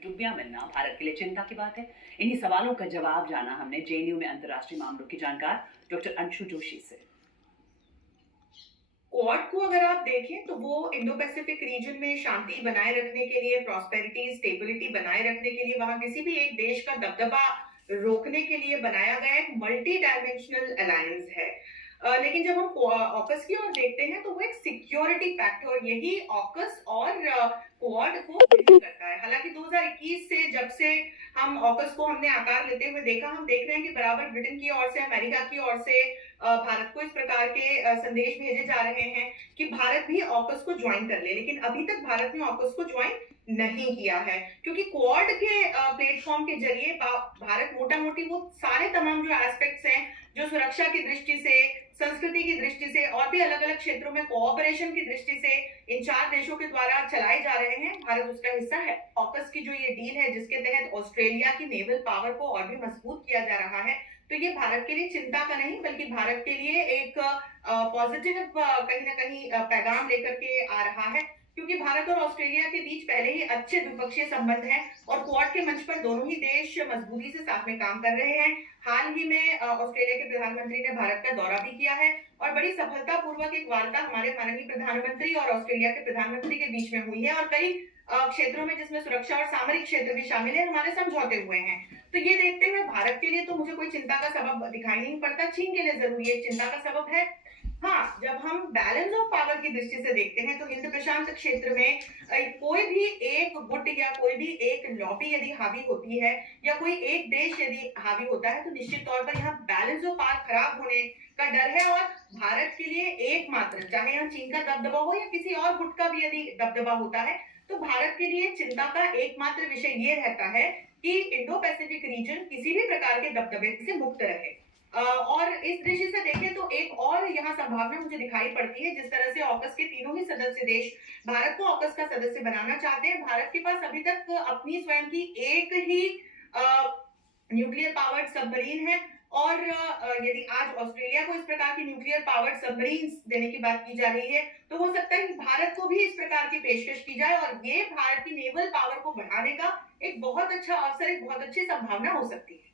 पनडुब्बियां मिलना भारत के लिए चिंता की बात है। इन्हीं सवालों का जवाब जाना हमने जेएनयू में अंतर्राष्ट्रीय मामलों की जानकार डॉक्टर अंशु जोशी से। क्वाड को अगर आप देखें तो वो इंडो पैसिफिक रीजन में शांति बनाए रखने के लिए, प्रॉस्पेरिटी स्टेबिलिटी बनाए रखने के लिए, वहां किसी भी एक देश का दबदबा रोकने के लिए बनाया गया एक मल्टी डायमेंशनल अलायंस है। लेकिन जब हम ऑकस की ओर देखते हैं तो वो एक सिक्योरिटी फैक्टर, यही ऑकस और क्वाड को भिन्न करता है। हालांकि 2021 से जब से हम ऑकस को हमने आकार लेते हुए देखा, हम देख रहे हैं कि बराबर ब्रिटेन की ओर से, अमेरिका की ओर से भारत को इस प्रकार के संदेश भेजे जा रहे हैं कि भारत भी ऑकस को ज्वाइन कर ले। लेकिन अभी तक भारत ने ऑकस को ज्वाइन नहीं किया है, क्योंकि क्वाड के प्लेटफॉर्म के जरिए भारत मोटा मोटी वो सारे तमाम जो एस्पेक्ट्स हैं, जो सुरक्षा की दृष्टि से, संस्कृति की दृष्टि से और भी अलग अलग क्षेत्रों में कोऑपरेशन की दृष्टि से इन 4 देशों के द्वारा चलाए जा रहे हैं, भारत उसका हिस्सा है। ऑकस की जो ये डील है, जिसके तहत ऑस्ट्रेलिया की नेवल पावर को और भी मजबूत किया जा रहा है, तो ये भारत के लिए चिंता का नहीं बल्कि भारत के लिए एक पॉजिटिव कहीं ना कहीं पैगाम लेकर के आ रहा है, क्योंकि भारत और ऑस्ट्रेलिया के बीच पहले ही अच्छे द्विपक्षीय संबंध हैं और क्वाड के मंच पर दोनों ही देश मजबूती से साथ में काम कर रहे हैं। हाल ही में ऑस्ट्रेलिया के प्रधानमंत्री ने भारत का दौरा भी किया है और बड़ी सफलतापूर्वक एक वार्ता हमारे माननीय प्रधानमंत्री और ऑस्ट्रेलिया के प्रधानमंत्री के बीच में हुई है और कई क्षेत्रों में, जिसमें सुरक्षा और सामरिक क्षेत्र भी शामिल है, हमारे समझौते हुए हैं। तो ये देखते हुए भारत के लिए तो मुझे कोई चिंता का सबब दिखाई नहीं पड़ता। चीन के लिए जरूर ये चिंता का सबब है। हाँ, जब हम बैलेंस ऑफ पावर की दृष्टि से देखते हैं तो हिंद प्रशांत क्षेत्र में कोई भी एक गुट या कोई भी एक लॉबी यदि हावी होती है या कोई एक देश यदि हावी होता है, तो निश्चित तौर पर यहाँ बैलेंस ऑफ पावर खराब होने का डर है। और भारत के लिए एकमात्र, चाहे यहाँ चीन का दबदबा हो या किसी और गुट का भी यदि दबदबा होता है, तो भारत के लिए चिंता का एकमात्र विषय ये रहता है कि इंडो पैसिफिक रीजन किसी भी प्रकार के दबदबे से मुक्त रहे। और इस दृष्टि से देखें तो एक और यहाँ संभावना मुझे दिखाई पड़ती है। जिस तरह से ऑकस के तीनों ही सदस्य देश भारत को ऑकस का सदस्य बनाना चाहते हैं, भारत के पास अभी तक अपनी स्वयं की एक ही न्यूक्लियर पावर्ड सबमरीन है और यदि आज ऑस्ट्रेलिया को इस प्रकार की न्यूक्लियर पावर्ड सबमरीन देने की बात की जा रही है, तो हो सकता है कि भारत को भी इस प्रकार की पेशकश की जाए और ये भारत की नेवल पावर को बढ़ाने का एक बहुत अच्छा अवसर, एक बहुत अच्छी संभावना हो सकती है।